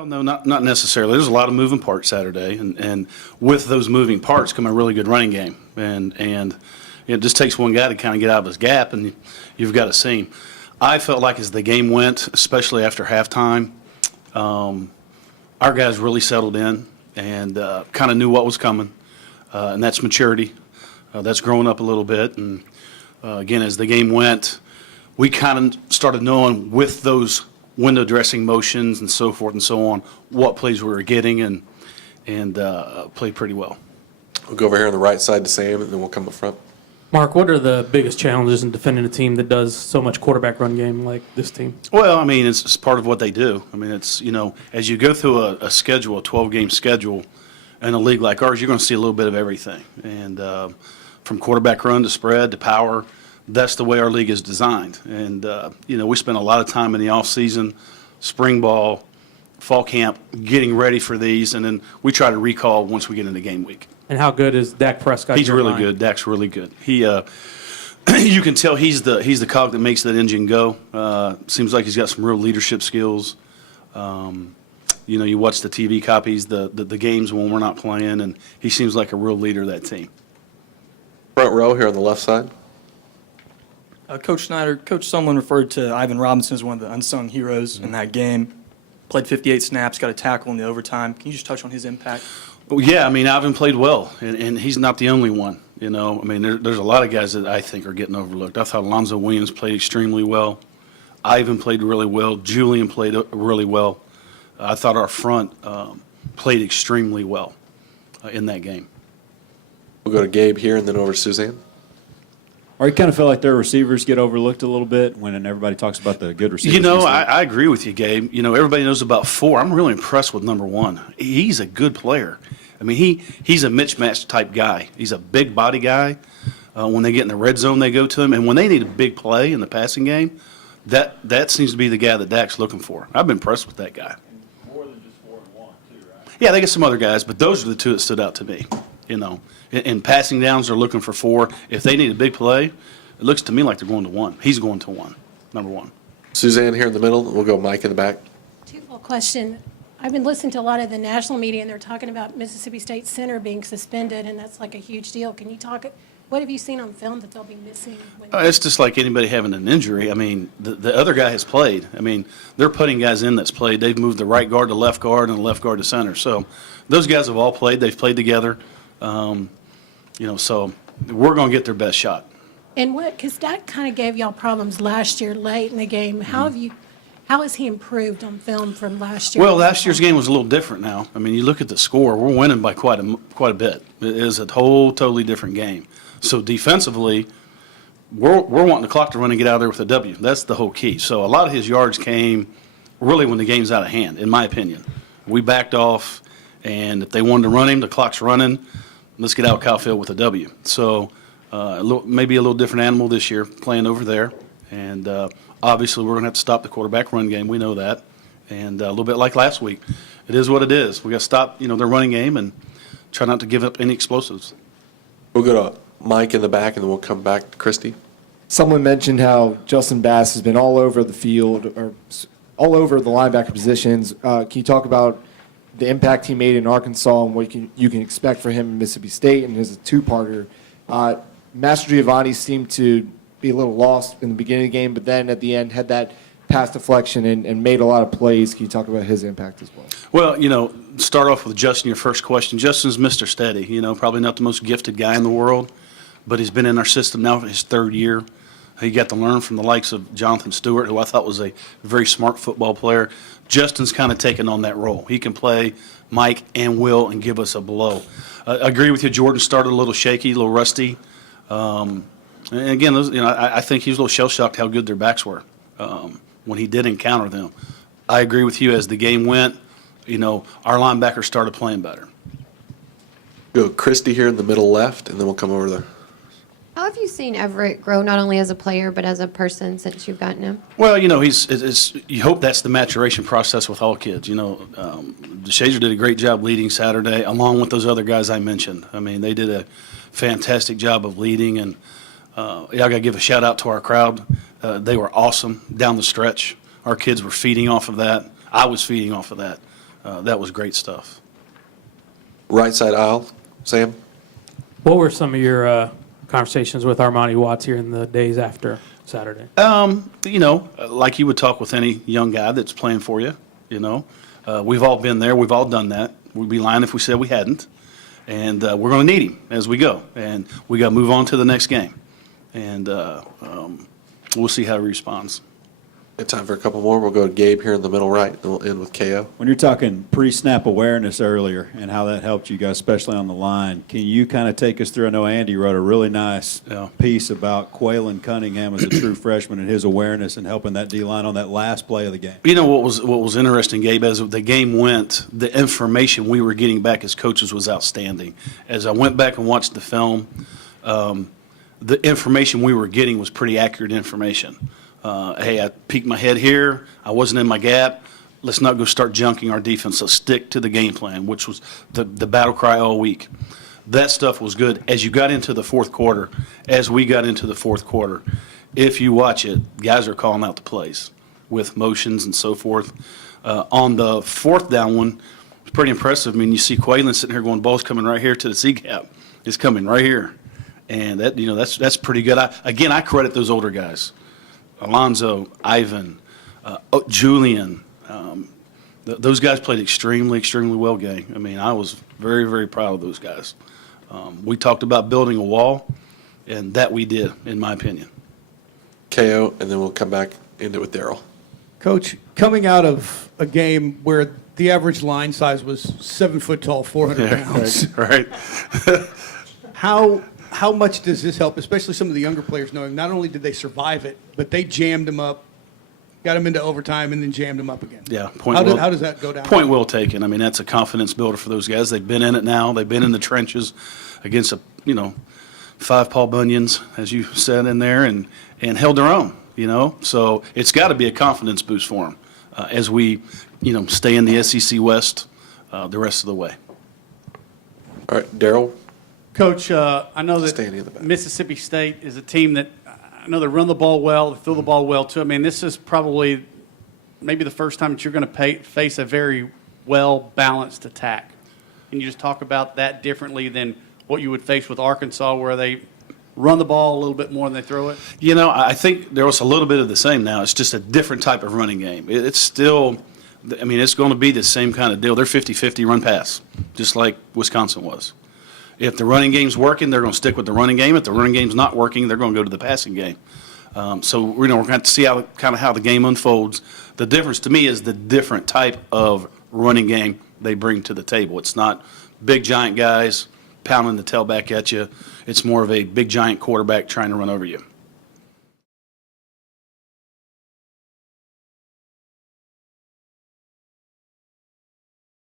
Well, no, not necessarily. There's a lot of moving parts Saturday, and with those moving parts come a really good running game, and it just takes one guy to kind of get out of his gap, and you've got a seam. I felt like as the game went, especially after halftime, our guys really settled in and kind of knew what was coming, and that's maturity. That's growing up a little bit, and again, as the game went, we kind of started knowing with those window dressing motions and so forth and so on what plays we were getting, and played pretty well. We'll go over here on the right side to Sam, and then we'll come up front. Mark, what are the biggest challenges in defending a team that does so much quarterback run game like this team? Well, I mean, it's part of what they do. I mean, it's, as you go through a schedule, a 12-game schedule, in a league like ours, you're going to see a little bit of everything. And from quarterback run to spread to power, that's the way our league is designed. And, we spend a lot of time in the offseason, spring ball, fall camp, getting ready for these, and then we try to recall once we get into game week. And how good is Dak Prescott? He's really good. Dak's really good. He, you can tell he's the cog that makes that engine go. Seems like he's got some real leadership skills. You watch the TV copies, the games when we're not playing, and he seems like a real leader of that team. Front row here on the left side. Coach Snyder, Coach Sumlin referred to Ivan Robinson as one of the unsung heroes in that game. Played 58 snaps, got a tackle in the overtime. Can you just touch on his impact? Well, yeah, I mean, Ivan played well, and he's not the only one. I mean, there's a lot of guys that I think are getting overlooked. I thought Alonzo Williams played extremely well. Ivan played really well. Julian played really well. I thought our front played extremely well in that game. We'll go to Gabe here and then over to Suzanne. Or you kind of feel like their receivers get overlooked a little bit when everybody talks about the good receivers. I agree with you, Gabe. Everybody knows about 4. I'm really impressed with number 1. He's a good player. I mean, he's a mismatch type guy. He's a big body guy. When they get in the red zone, they go to him. And when they need a big play in the passing game, that seems to be the guy that Dak's looking for. I've been impressed with that guy. More than just 4 and 1, too, right? Yeah, they get some other guys, but those are the 2 that stood out to me. In passing downs, they're looking for 4. If they need a big play, it looks to me like they're going to 1. He's going to 1, number 1. Suzanne here in the middle. We'll go Mike in the back. Twofold question. I've been listening to a lot of the national media, and they're talking about Mississippi State center being suspended, and that's like a huge deal. Can you talk? What have you seen on film that they'll be missing? It's just like anybody having an injury. I mean, the other guy has played. I mean, they're putting guys in that's played. They've moved the right guard to left guard and the left guard to center. So those guys have all played. They've played together. So we're going to get their best shot. And because that kind of gave y'all problems last year late in the game. How has he improved on film from last year? Well, last year's game was a little different now. I mean, you look at the score, we're winning by quite a bit. It is a totally different game. So defensively, we're wanting the clock to run and get out of there with a W. That's the whole key. So a lot of his yards came really when the game's out of hand, in my opinion. We backed off, and if they wanted to run him, the clock's running. Let's get out Kyle Field with a W. So maybe a little different animal this year playing over there. And obviously we're going to have to stop the quarterback run game. We know that. And a little bit like last week, it is what it is. We got to stop their running game and try not to give up any explosives. We'll go to Mike in the back, and then we'll come back to Christy. Someone mentioned how Justin Bass has been all over the field, or all over the linebacker positions. Can you talk about the impact he made in Arkansas and what you can expect for him in Mississippi State? And as a two-parter, Master Giovanni seemed to be a little lost in the beginning of the game, but then at the end had that pass deflection and made a lot of plays. Can you talk about his impact as well? Well, start off with Justin, your first question. Justin's Mr. Steady, probably not the most gifted guy in the world, but he's been in our system now for his 3rd year. He got to learn from the likes of Jonathan Stewart, who I thought was a very smart football player. Justin's kind of taken on that role. He can play Mike and Will and give us a blow. I agree with you. Jordan started a little shaky, a little rusty. And again, I think he was a little shell-shocked how good their backs were when he did encounter them. I agree with you. As the game went, our linebackers started playing better. Go Christy here in the middle left, and then we'll come over there. How have you seen Everett grow not only as a player but as a person since you've gotten him? Well, you hope that's the maturation process with all kids. DeShazer did a great job leading Saturday, along with those other guys I mentioned. I mean, they did a fantastic job of leading, and I got to give a shout out to our crowd. They were awesome down the stretch. Our kids were feeding off of that. I was feeding off of that. that was great stuff. Right side aisle, Sam? What were some of your conversations with Armani Watts here in the days after Saturday? Like you would talk with any young guy that's playing for you, We've all been there. We've all done that. We'd be lying if we said we hadn't. And we're going to need him as we go. And we got to move on to the next game. And we'll see how he responds. Got time for a couple more. We'll go to Gabe here in the middle right, and we'll end with KO. When you're talking pre-snap awareness earlier and how that helped you guys, especially on the line, can you kind of take us through? I know Andy wrote a really nice piece about Quaylen Cunningham as a true freshman and his awareness and helping that D-line on that last play of the game. You know what was interesting, Gabe, as the game went, the information we were getting back as coaches was outstanding. As I went back and watched the film, the information we were getting was pretty accurate information. Hey, I peeked my head here. I wasn't in my gap. Let's not go start junking our defense. Let's stick to the game plan, which was the battle cry all week. That stuff was good. As you got into the fourth quarter, as we got into the fourth quarter, if you watch it, guys are calling out the plays with motions and so forth. On the fourth down one, it's pretty impressive. I mean, you see Quaylen sitting here going, ball's coming right here to the C gap. It's coming right here. And that's pretty good. I credit those older guys. Alonzo, Ivan, Julian, those guys played extremely, extremely well game. I mean, I was very, very proud of those guys. We talked about building a wall, and that we did, in my opinion. KO, and then we'll come back into it with Daryl. Coach, coming out of a game where the average line size was 7 foot tall, 400 pounds, Right. how much does this help, especially some of the younger players, knowing not only did they survive it, but they jammed them up, got them into overtime, and then jammed them up again? Yeah. How does that go down? Point well taken. I mean, that's a confidence builder for those guys. They've been in it now. They've been in the trenches against, 5 Paul Bunyan's, as you said in there, and held their own, So it's got to be a confidence boost for them as we, stay in the SEC West the rest of the way. All right, Daryl. Coach, I know Standing in the that back. Mississippi State is a team that I know they run the ball well, they throw the ball well too. I mean, this is probably maybe the first time that you're going to face a very well-balanced attack. Can you just talk about that differently than what you would face with Arkansas, where they run the ball a little bit more than they throw it? I think there was a little bit of the same now. It's just a different type of running game. It's still, it's going to be the same kind of deal. They're 50-50 run pass, just like Wisconsin was. If the running game's working, they're going to stick with the running game. If the running game's not working, they're going to go to the passing game. So we're going to have to see how the game unfolds. The difference to me is the different type of running game they bring to the table. It's not big giant guys pounding the tailback at you. It's more of a big giant quarterback trying to run over you.